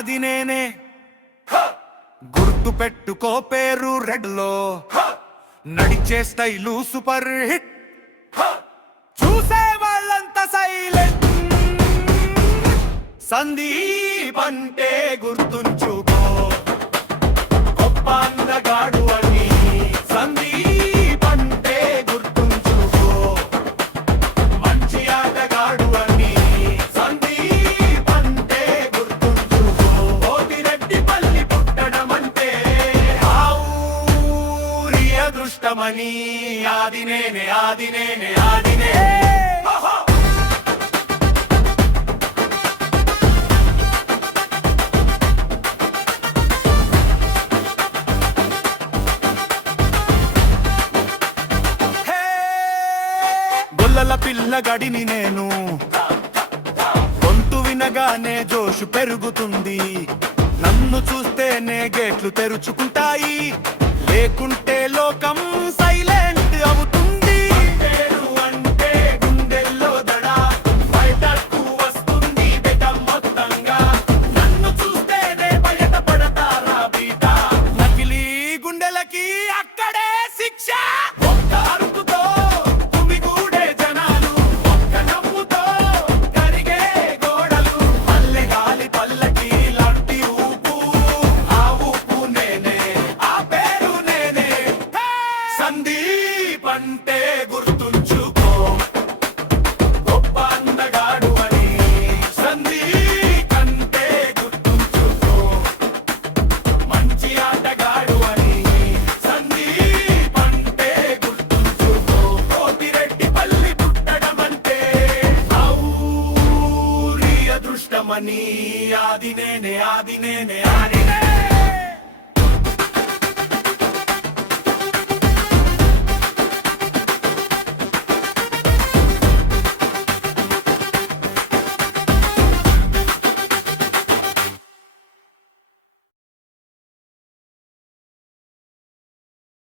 ఆది నేనే గుర్తు పెట్టుకో పేరు రెడ్లో నడిచే స్టైలు సూపర్ హిట్ చూసే వాళ్ళంతా సైలెంట్ సందీప్ అంటే గుర్తుంచుకో గొప్ప అందగాడు అని సందీప్ అంటే గుర్తుంచుకో మంచి ఆటగాడు అని సందీప్ అంటే గుర్తుంచుకో పోతిరెడ్డిపల్లి పుట్టడం అంటే ఆ ఊరి అదృష్టమని ఆది నేనే ఆది నేనే ఆది నేనే గొల్లల పిల్లగడిని నేను గొంతు వినగానే జోషు పెరుగుతుంది నన్ను చూస్తేనే గేట్లు తెరుచుకుంటాయి లేకుంటే లోకం సైలెంట్ అవుతుంది అంటే గుండెల్లో దడ బయటకు వస్తుంది బిడ్డ మొత్తంగా నన్ను చూస్తేనే బయట పడతారా బీట నకిలీ గుండెలకి అక్కడే శిక్ష ఒక్క అరుపుతో గుమిగూడే జనాలు ఒక్క నవ్వుతో కరిగే గోడలు పల్లె గాలి పల్లకి లాంటి ఊపు ఆ ఊపు నేనే ఆ పేరు నేనే సందీప్ అంటే గుర్తుంచుకో గొప్ప అందగాడు అని సందీప్ అంటే గుర్తుంచుకో మంచి ఆటగాడు అని సందీప్ అంటే గుర్తుంచుకో పోతిరెడ్డిపల్లి పుట్టడం అంటే ఆ ఊరి అదృష్టమని ఆది నేనే ఆది నేనే ఆది